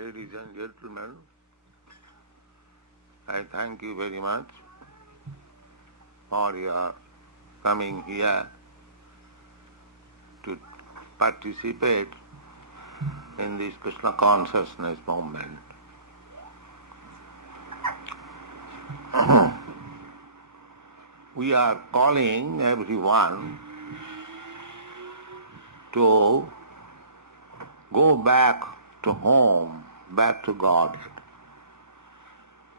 Ladies and gentlemen, I thank you very much for your coming here to participate in this Krishna consciousness movement. We are calling everyone to go back to home, back to God.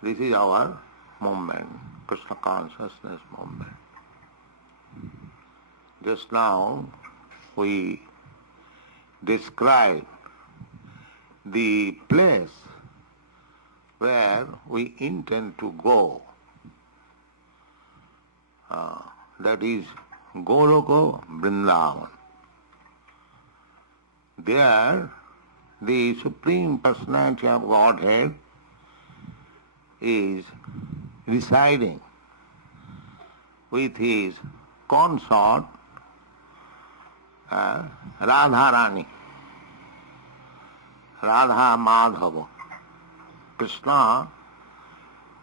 This is our movement, Krishna consciousness movement. Just now we described the place where we intend to go. That is Goloka Vrindavan. There the Supreme Personality of Godhead is residing with his consort Radharani, Radha Madhava. Krishna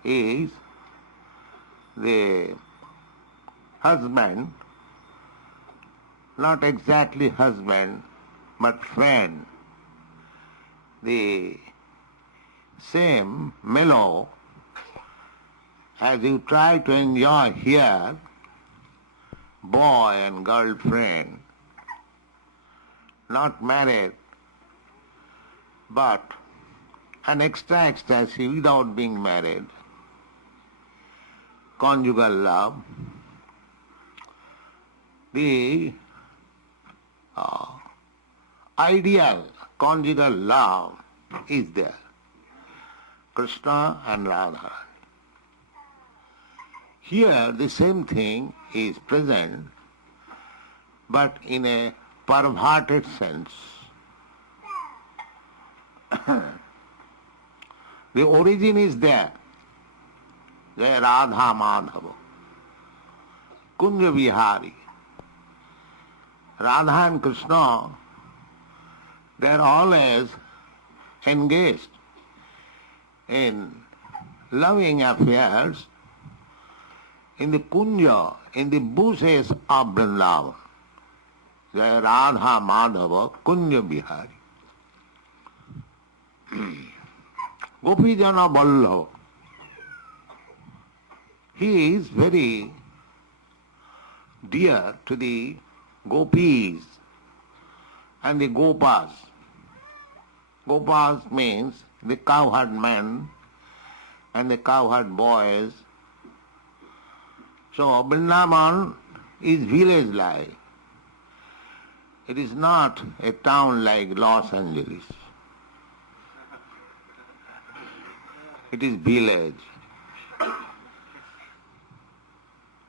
is the husband, not exactly husband, but friend. The same mellow as you try to enjoy here, boy and girlfriend, not married, but an extra ecstasy without being married, conjugal love, the ideal conjugal love is there, Krishna and Radha. Here the same thing is present, but in a perverted sense. The origin is there, Jai Radha Madhava, Kunja Vihari. Radha and Krishna, they are always engaged in loving affairs in the Kunja, in the bushes of Vrindavan. Jai Radha Madhava Kunja Vihari. Gopijana Vallabha. He is very dear to the gopis and the gopas. Gopas means the cowherd men and the cowherd boys. So Vrindavan is village like. It is not a town like Los Angeles. It is village.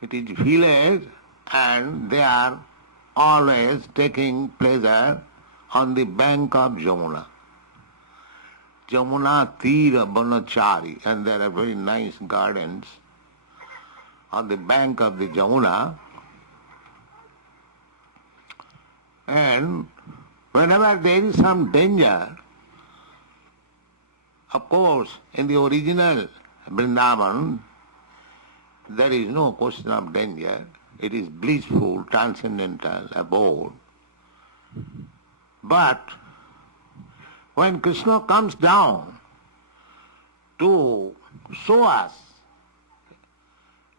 It is village, and they are always taking pleasure on the bank of Jamuna. Jamuna Tira Banachari, and there are very nice gardens on the bank of the Jamuna. And whenever there is some danger, of course, in the original Vrindavan, there is no question of danger. It is blissful, transcendental abode. But when Krishna comes down to show us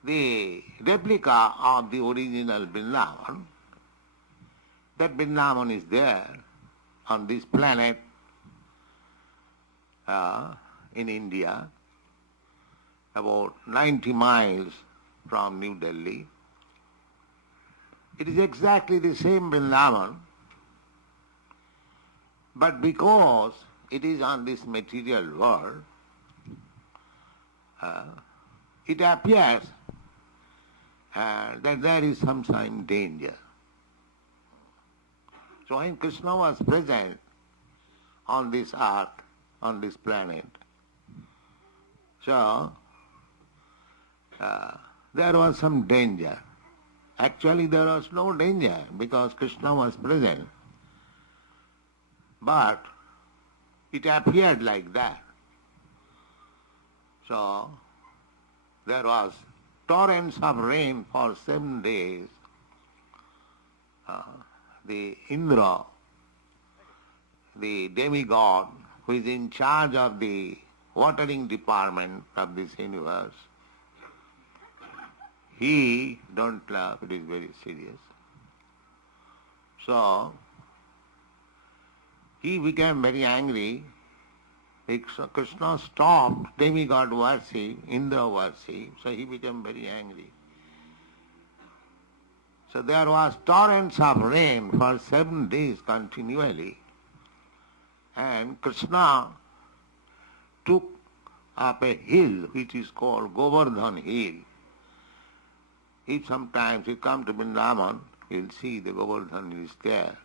the replica of the original Vrindavan, that Vrindavan is there on this planet in India, about 90 miles from New Delhi. It is exactly the same Vrindavan, but because it is on this material world, it appears that there is some danger. So when Krishna was present on this earth, on this planet, so there was some danger. Actually there was no danger because Krishna was present. But it appeared like that. So there was torrents of rain for 7 days. The Indra, the demigod who is in charge of the watering department of this universe, he, don't laugh, it is very serious. So he became very angry. Krishna stopped demigod worship, Indra worship, so he became very angry. So there was torrents of rain for 7 days continually, and Krishna took up a hill which is called Govardhan Hill. If sometimes you come to Vrindavan, you'll see the Govardhan is there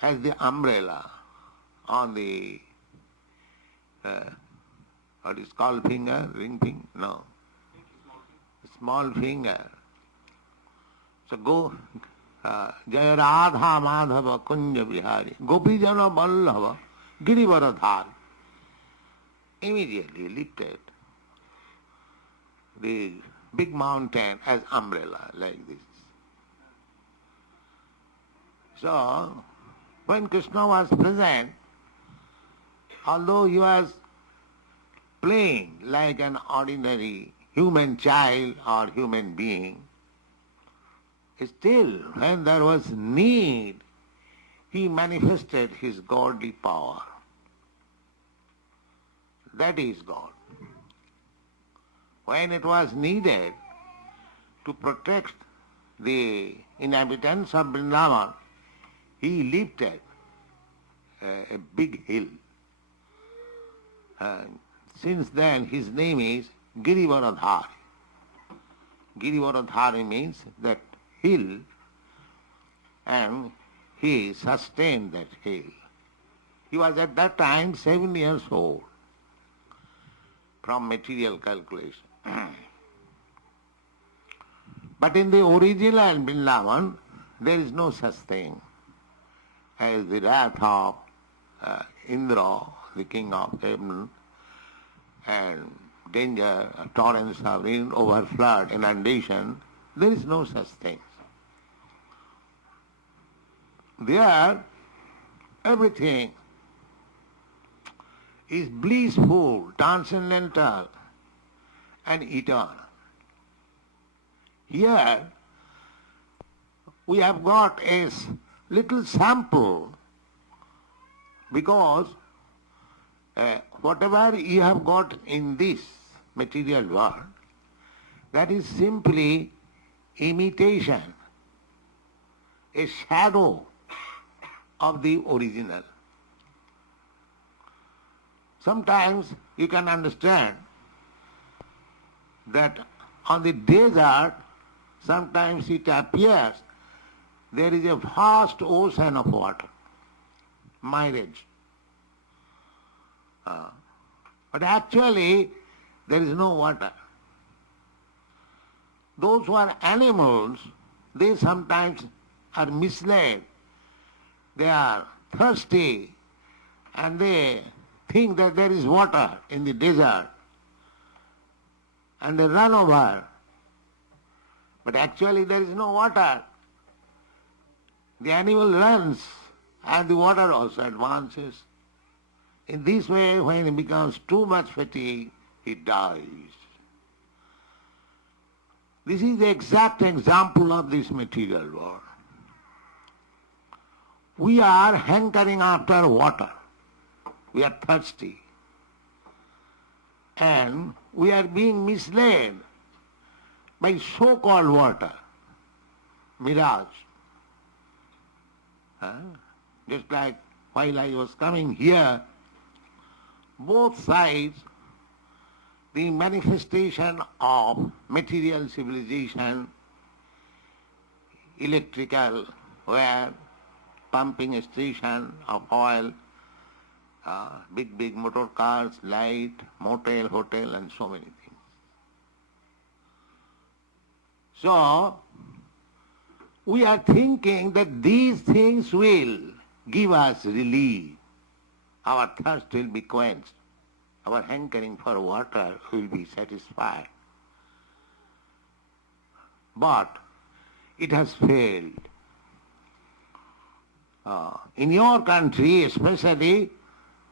as the umbrella on the what is called finger, ring finger? No. Small finger. So go Jaya Radha Madhava Kunja Vihari Gopijana Vallabha Girivaradhar. Immediately lifted the big mountain as umbrella like this. So when Krishna was present, although he was playing like an ordinary human child or human being, still when there was need, he manifested his godly power. That is God. When it was needed to protect the inhabitants of Vrindavan, he lifted a big hill. And since then his name is Girivaradhar. Girivaradhari means that hill, and he sustained that hill. He was at that time 7 years old from material calculation. But in the original Vrindavan, there is no such thing as the wrath of Indra, the king of heaven, and danger, torrents of rain, overflood, inundation. There is no such thing. There, everything is blissful, transcendental, and eternal. Here, we have got a little sample because whatever you have got in this material world, that is simply imitation, a shadow of the original. Sometimes you can understand that on the desert, sometimes it appears there is a vast ocean of water, mirage. But actually, there is no water. Those who are animals, they sometimes are misled. They are thirsty and they think that there is water in the desert and they run over. But actually there is no water. The animal runs and the water also advances. In this way, when he becomes too much fatigued, he dies. This is the exact example of this material world. We are hankering after water. We are thirsty. And we are being misled by so-called water, mirage. Just like while I was coming here, both sides, the manifestation of material civilization, electrical wire, pumping station of oil, big motor cars, light, motel, hotel, and so many things. So, we are thinking that these things will give us relief. our thirst will be quenched. Our hankering for water will be satisfied. But it has failed. In your country especially,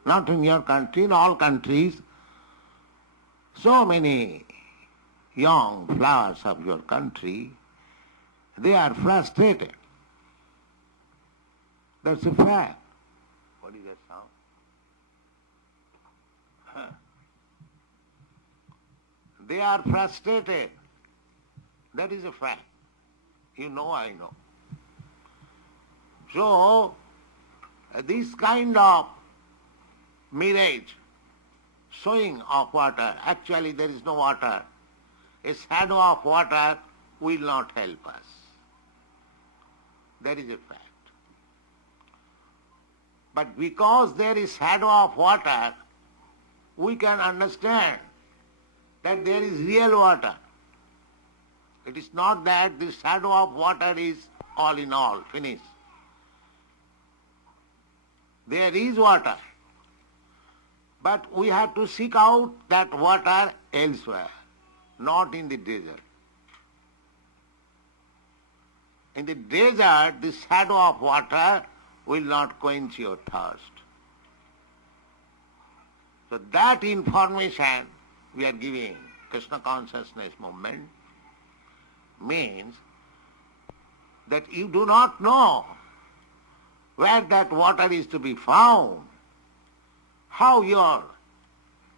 not in your country, in all countries, so many young flowers of your country, they are frustrated. That's a fact. What is that sound? They are frustrated. That is a fact. You know, I know. So, this kind of mirage, showing of water, actually there is no water. A shadow of water will not help us. That is a fact. But because there is shadow of water, we can understand that there is real water. It is not that the shadow of water is all in all, finished. There is water, but we have to seek out that water elsewhere, not in the desert. In the desert, the shadow of water will not quench your thirst. So that information we are giving, Krishna consciousness movement, means that you do not know where that water is to be found, how your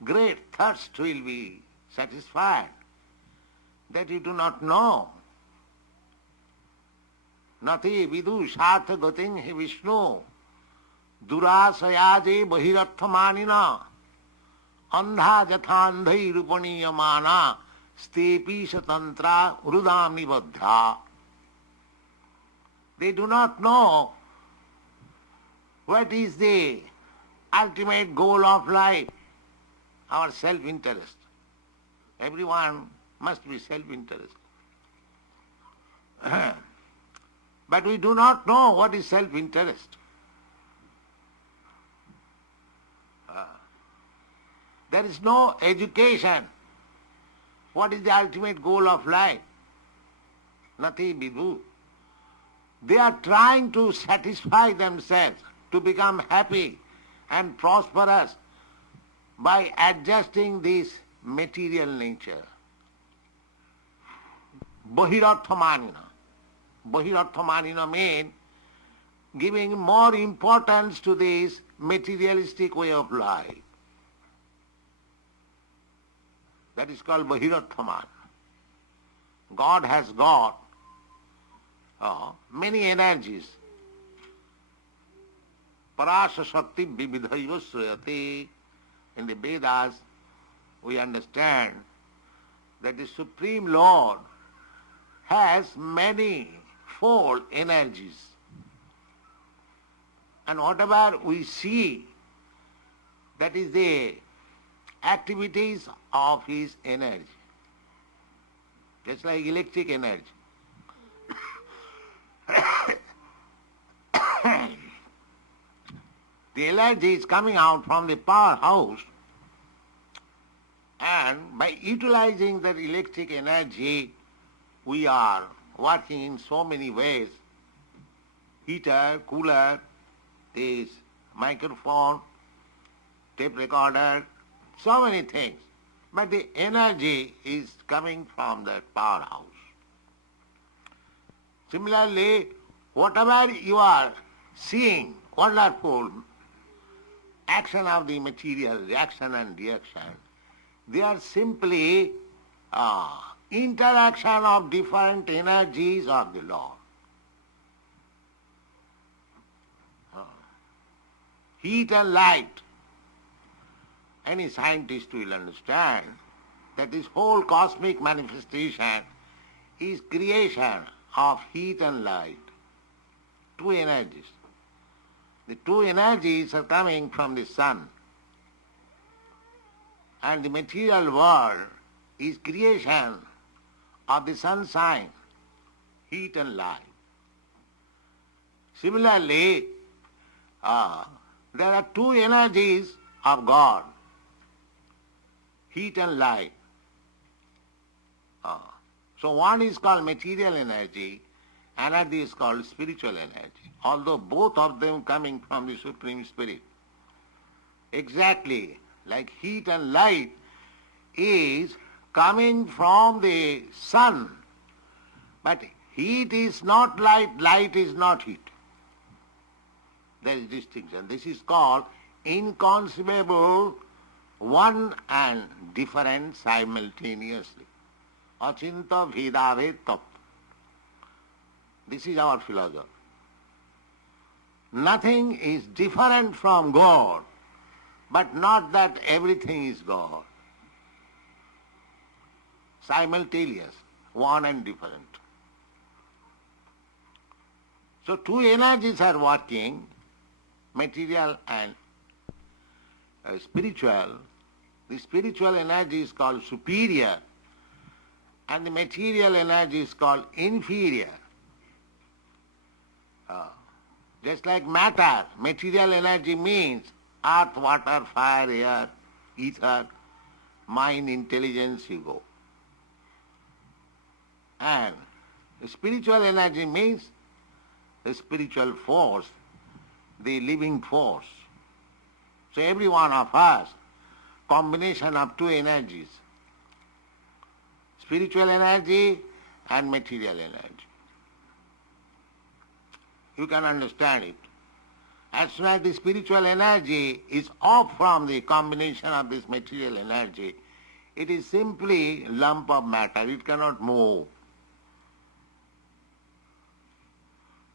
great thirst will be satisfied, that you do not know. Nati vidu shatha gating he Vishnu durasayaje bahiratthamanina andha jathandhai rupaniyamana stepi satantra urudami badhya. They do not know what is the ultimate goal of life, our self-interest. Everyone must be self-interested. But we do not know what is self-interest. There is no education. What is the ultimate goal of life? Nati vidu. They are trying to satisfy themselves, to become happy and prosperous by adjusting this material nature. Bahirarthamanina. Bahirarthamanina means giving more importance to this materialistic way of life. That is called Bahirarthaman. God has got many energies. Parasa Shakti Vividhaiva Sriyate. In the Vedas, we understand that the Supreme Lord has many fold energies. And whatever we see, that is the activities of his energy. Just like electric energy. The energy is coming out from the powerhouse, and by utilizing that electric energy, we are working in so many ways. Heater, cooler, this microphone, tape recorder, so many things. But the energy is coming from that powerhouse. Similarly, whatever you are seeing, wonderful action of the material, reaction and reaction, they are simply interaction of different energies of the Lord. Heat and light. Any scientist will understand that this whole cosmic manifestation is creation of heat and light. Two energies. The two energies are coming from the sun. And the material world is creation of the sunshine, heat and light. Similarly, There are two energies of God, heat and light. So one is called material energy, another is called spiritual energy, although both of them coming from the Supreme Spirit. Exactly like heat and light is coming from the sun, but heat is not light, light is not heat. There is distinction. This is called inconceivable, one and different simultaneously. Achinta bhedabhed tattva. This is our philosophy. Nothing is different from God, but not that everything is God. Simultaneous, one and different. So two energies are working, material and spiritual. The spiritual energy is called superior and the material energy is called inferior. Just like matter, material energy means earth, water, fire, air, ether, mind, intelligence, ego. And spiritual energy means the spiritual force, the living force. So every one of us, combination of two energies, spiritual energy and material energy. You can understand it. As soon as the spiritual energy is off from the combination of this material energy, it is simply a lump of matter. It cannot move.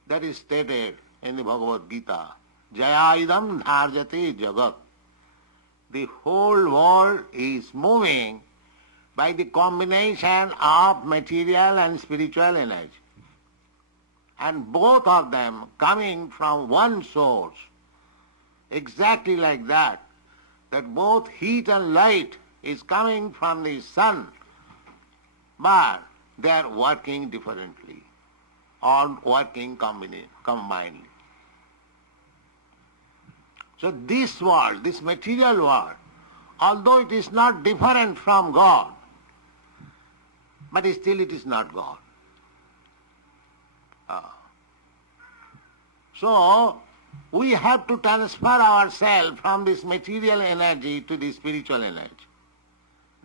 That is stated in the Bhagavad Gita. Jayaidam dharjate jagat. The whole world is moving by the combination of material and spiritual energy. And both of them coming from one source. Exactly like that both heat and light is coming from the sun, but they are working differently, or working combinedly. So this world, this material world, although it is not different from God, but still it is not God. So we have to transfer ourselves from this material energy to the spiritual energy.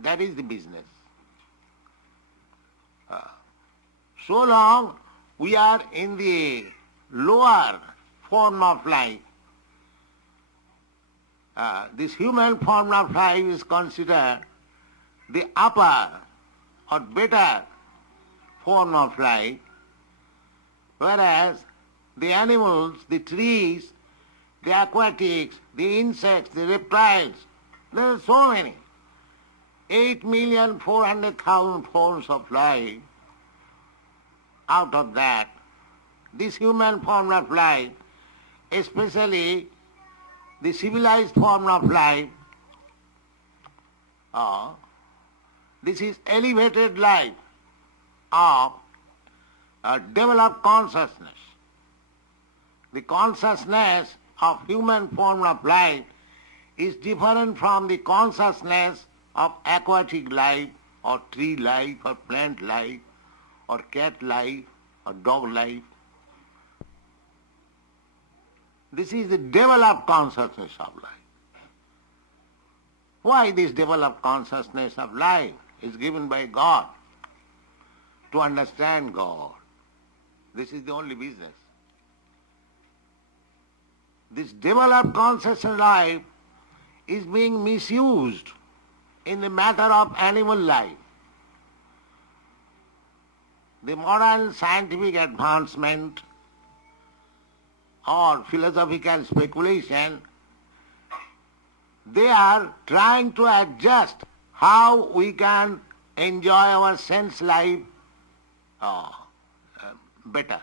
That is the business. So long we are in the lower form of life, this human form of life is considered the upper or better form of life, whereas the animals, the trees, the aquatics, the insects, the reptiles, there are so many. 8,400,000 forms of life. Out of that, this human form of life, especially the civilized form of life, this is elevated life of developed consciousness. The consciousness of human form of life is different from the consciousness of aquatic life or tree life or plant life or cat life or dog life. This is the developed consciousness of life. Why this developed consciousness of life is given by God? To understand God. This is the only business. This developed consciousness of life is being misused in the matter of animal life. The modern scientific advancement or philosophical speculation, they are trying to adjust how we can enjoy our sense life better.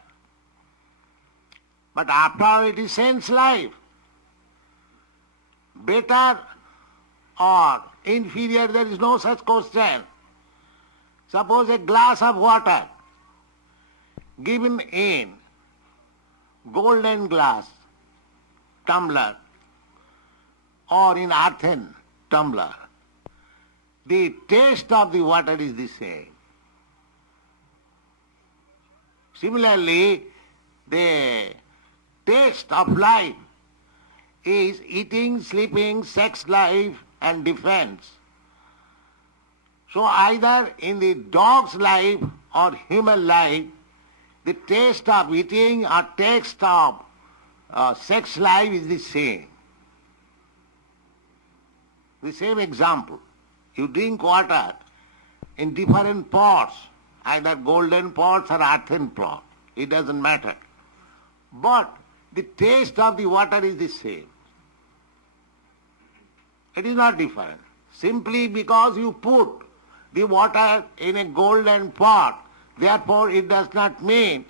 But after all, it is sense life. Better or inferior, there is no such question. Suppose a glass of water given in golden glass, tumbler, or in earthen tumbler, the taste of the water is the same. Similarly, the taste of life is eating, sleeping, sex life and defense. So either in the dog's life or human life, the taste of eating or taste of sex life is the same. The same example. You drink water in different pots, either golden pots or earthen pots. It doesn't matter. But the taste of the water is the same. It is not different. Simply because you put the water in a golden pot, therefore it does not mean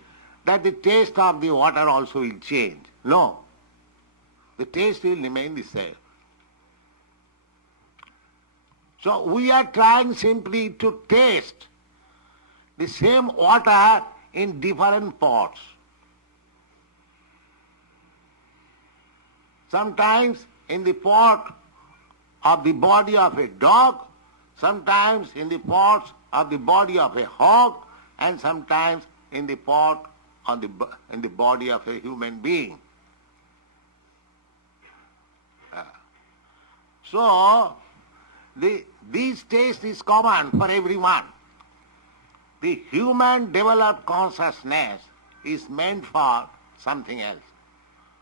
that the taste of the water also will change. No. The taste will remain the same. So we are trying simply to taste the same water in different pots. Sometimes in the pot of the body of a dog, sometimes in the pots of the body of a hog, and sometimes in the pot in the body of a human being. So this taste is common for everyone. The human developed consciousness is meant for something else,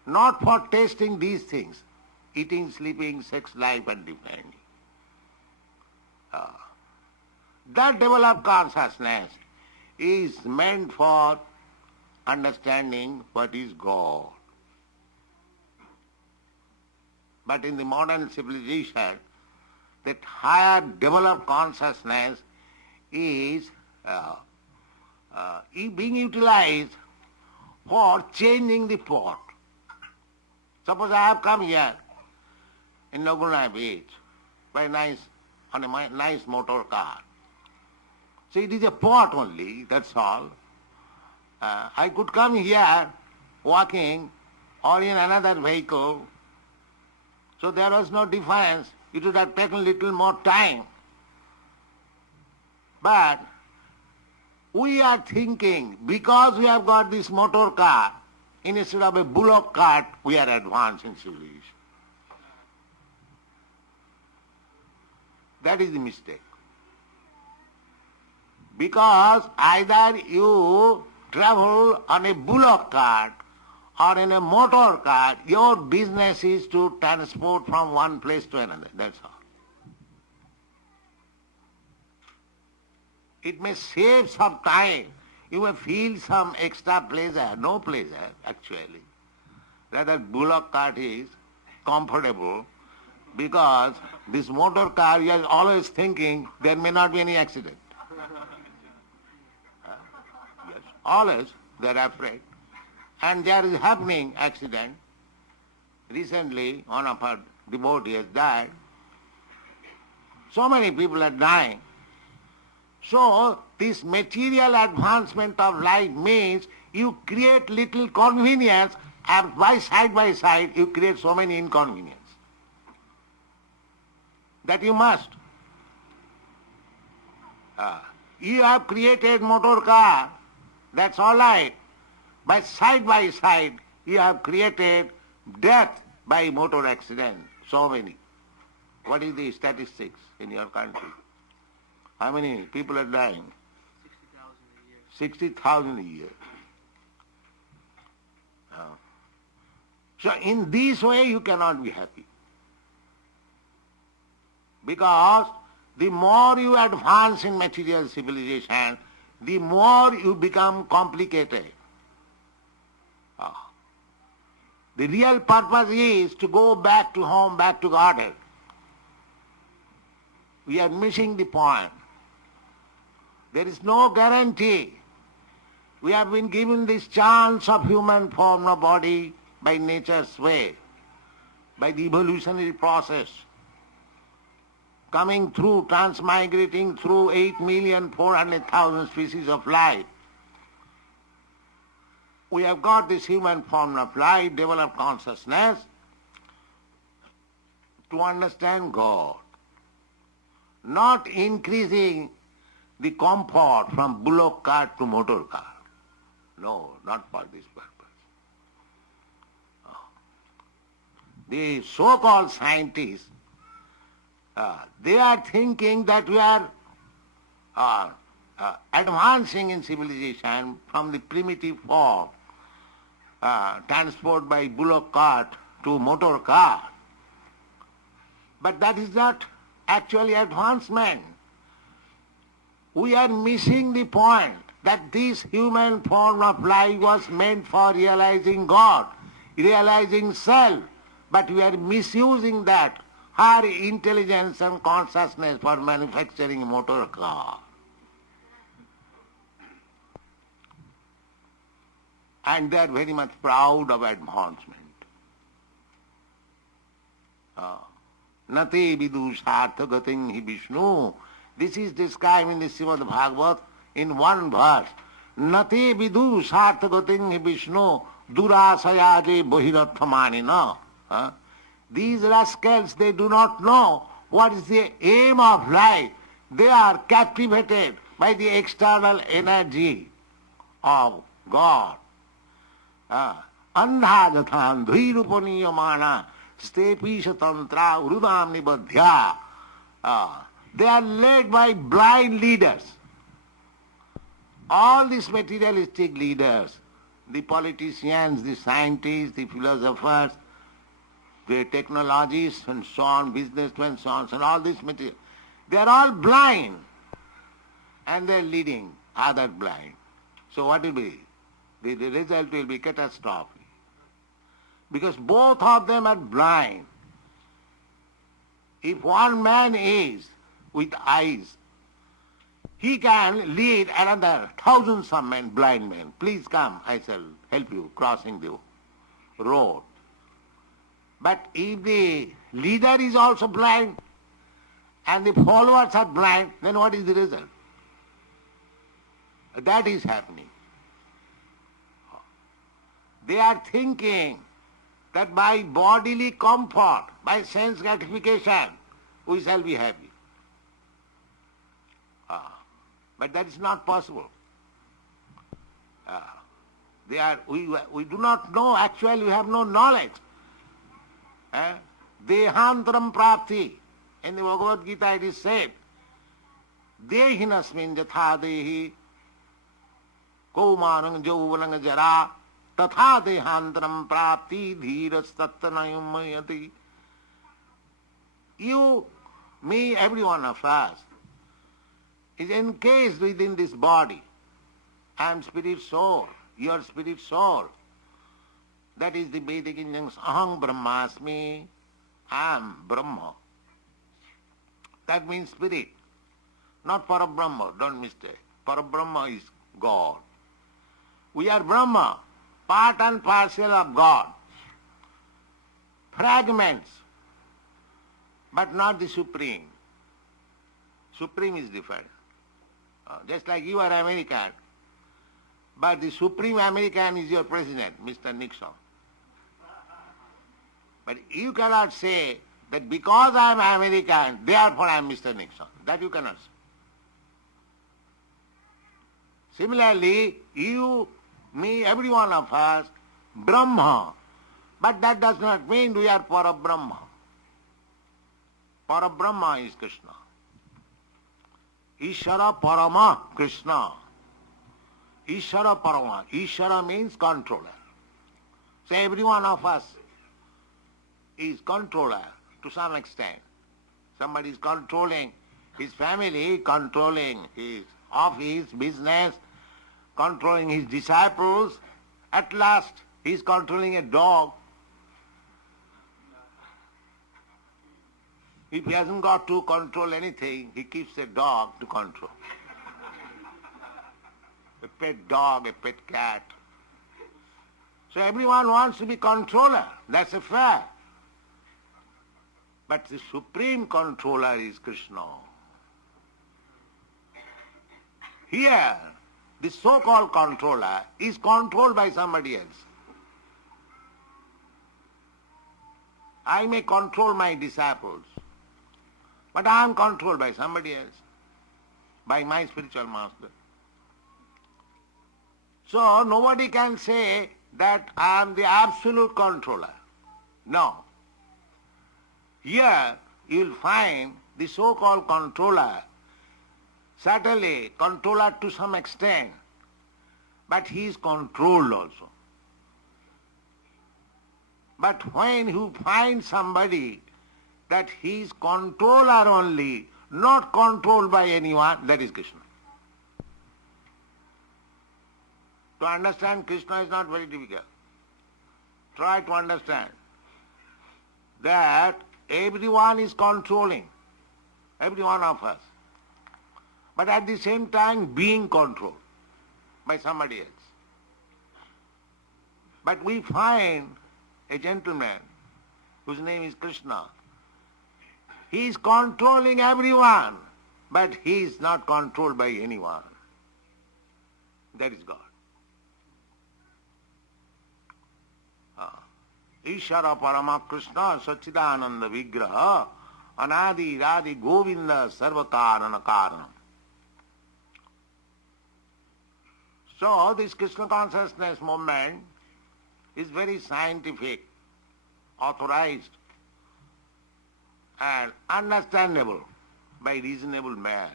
not for tasting these things, eating, sleeping, sex, life and defending. That developed consciousness is meant for understanding what is God. But in the modern civilization, that higher developed consciousness is being utilized for changing the pot. Suppose I have come here in Laguna Beach on a nice motor car. So it is a pot only, that's all. I could come here walking or in another vehicle. So there was no difference. It would have taken little more time. But we are thinking, because we have got this motor car, instead of a bullock cart, we are advanced in civilization. That is the mistake. Because either you travel on a bullock cart or in a motor car, your business is to transport from one place to another. That's all. It may save some time. You may feel some extra pleasure. No pleasure, actually. Rather, bullock cart is comfortable because this motor car, you are always thinking there may not be any accident. Yes, always they are afraid. And there is happening accident. Recently, one of our devotees died. So many people are dying. So, this material advancement of life means you create little convenience, and by side you create so many inconvenience. That you must. You have created motor car, that's all right. But side by side, you have created death by motor accident. So many. What is the statistics in your country? How many people are dying? 60,000 a year. So in this way, you cannot be happy. Because the more you advance in material civilization, the more you become complicated. The real purpose is to go back to home, back to Godhead. We are missing the point. There is no guarantee. We have been given this chance of human form of body by nature's way, by the evolutionary process, coming through, transmigrating through 8,400,000 species of life. We have got this human form of life, developed consciousness, to understand God, not increasing the comfort from bullock cart to motor car. No, not for this purpose. The so-called scientists, they are thinking that we are advancing in civilization from the primitive form, transport by bullock cart to motor car. But that is not actually advancement. We are missing the point that this human form of life was meant for realizing God, realizing self, but we are misusing that higher intelligence and consciousness for manufacturing a motor car. And they are very much proud of advancement. Nate vidu sarthagating hi Vishnu. This is described in the Srimad Bhagavat in one verse. Nate vidu sarthagating hi Vishnu durasayaje bohirathamanina. These rascals, they do not know what is the aim of life. They are captivated by the external energy of God. Andha jathan dhirupaniya stepisha tantra urudam nibadhya. They are led by blind leaders. All these materialistic leaders, the politicians, the scientists, the philosophers, the technologists and so on, businessmen, so on, and all this material, they are all blind and they are leading others blind. So what will be? The result will be catastrophic. Because both of them are blind. If one man is with eyes, he can lead another thousands of men, blind men. Please come, I shall help you crossing the road. But if the leader is also blind and the followers are blind, then what is the result? That is happening. They are thinking that by bodily comfort, by sense gratification, we shall be happy. But that is not possible. We do not know, actually we have no knowledge. Dehantaram prapti. In the Bhagavad Gita it is said, Dehinasmin jatha dehi kaumanang jauvanang jara tatha dehantaram prapti dhiras tattanayam mayati. You, me, every one of us is encased within this body. I am spirit soul, you are spirit soul. That is the Vedic injunction, aham brahmasmi, I am Brahma. That means spirit, not Parabrahma, don't mistake. Parabrahma is God. We are Brahma, part and parcel of God. Fragments, but not the Supreme. Supreme is different. Just like you are American, but the Supreme American is your president, Mr. Nixon. But you cannot say that because I am American, therefore I am Mr. Nixon. That you cannot say. Similarly, you, me, every one of us, Brahma. But that does not mean we are Parabrahma. Parabrahma is Krishna. Ishara Parama Krishna. Ishara Parama. Ishara means controller. So every one of us is controller to some extent. Somebody is controlling his family, controlling his office, business, controlling his disciples. At last, he is controlling a dog. If he hasn't got to control anything, he keeps a dog to control. A pet dog, a pet cat. So everyone wants to be controller. That's a fact. But the supreme controller is Krishna. Here, the so-called controller is controlled by somebody else. I may control my disciples, but I am controlled by somebody else, by my spiritual master. So nobody can say that I am the absolute controller. No. Here you will find the so-called controller, certainly controller to some extent, but he is controlled also. But when you find somebody that he is controller only, not controlled by anyone, that is Krishna. To understand Krishna is not very difficult. Try to understand that everyone is controlling, every one of us, but at the same time being controlled by somebody else. But we find a gentleman whose name is Krishna. He is controlling everyone, but he is not controlled by anyone. That is God. Ishara Parama Krishna Sachidananda Vigraha Anadi Radhi Govinda Sarvakarana Karanam. So this Krishna consciousness movement is very scientific, authorized and understandable by reasonable man.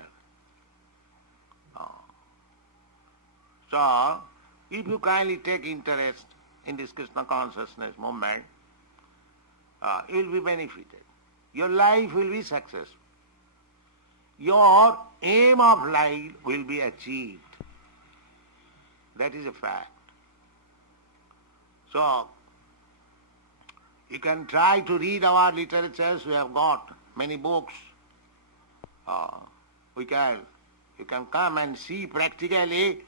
So if you kindly take interest in this Krishna consciousness movement, you will be benefited. Your life will be successful. Your aim of life will be achieved. That is a fact. So, you can try to read our literatures. We have got many books. You can come and see practically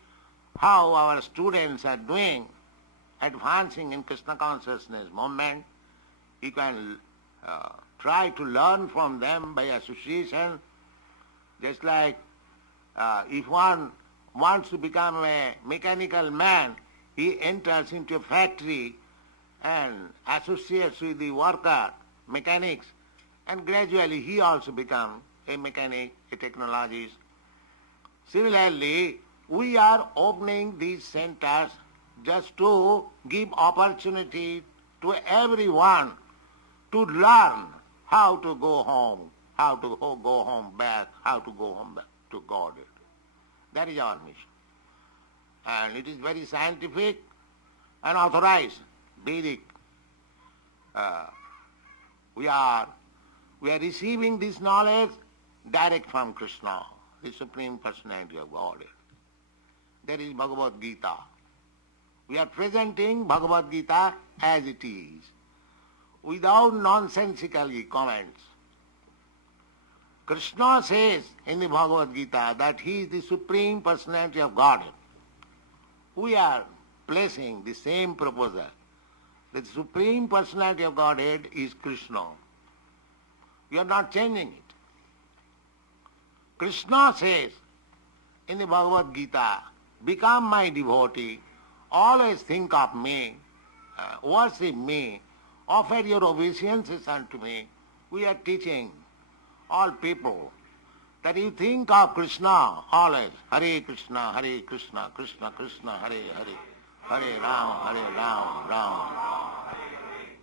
how our students are doing, advancing in Krishna consciousness movement. You can try to learn from them by association. Just like if one wants to become a mechanical man, he enters into a factory and associates with the worker, mechanics, and gradually he also becomes a mechanic, a technologist. Similarly, we are opening these centers just to give opportunity to everyone to learn how to go home, how to go home back, how to go home back to God. That is our mission. And it is very scientific and authorized, Vedic. We are receiving this knowledge direct from Krishna, the Supreme Personality of Godhead. That is Bhagavad Gita. We are presenting Bhagavad Gita as it is, without nonsensical comments. Krishna says in the Bhagavad Gita that he is the Supreme Personality of Godhead. We are placing the same proposal. The Supreme Personality of Godhead is Krishna. We are not changing it. Krishna says in the Bhagavad Gita, become my devotee, always think of me, worship me, offer your obeisances unto me. We are teaching all people that you think of Krishna always, Hare Krishna, Krishna Krishna, Hare Hare, Hare Ram, Ram.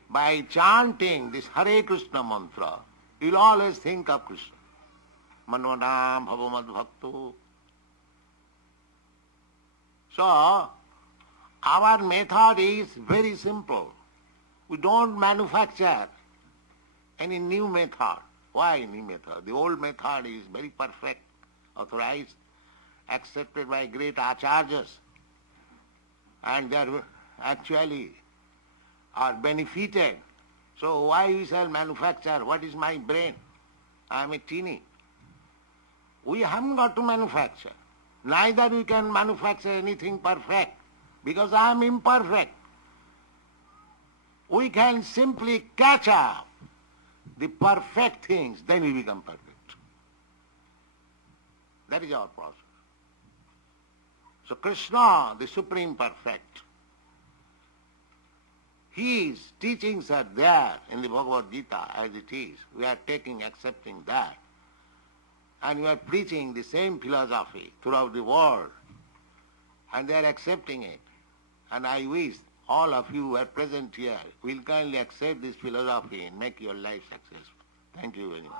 By chanting this Hare Krishna mantra, you will always think of Krishna. Manvanam bhavamad bhakto. So, our method is very simple. We don't manufacture any new method. Why new method? The old method is very perfect, authorized, accepted by great acharyas, and they are actually are benefited. So why we shall manufacture? What is my brain? I am a teeny. We haven't got to manufacture. Neither we can manufacture anything perfect, because I am imperfect. We can simply catch up the perfect things, then we become perfect. That is our process. So Krishna, the Supreme Perfect, His teachings are there in the Bhagavad Gita as it is. We are accepting that. And we are preaching the same philosophy throughout the world. And they are accepting it. And I wish all of you who are present here will kindly accept this philosophy and make your life successful. Thank you very much.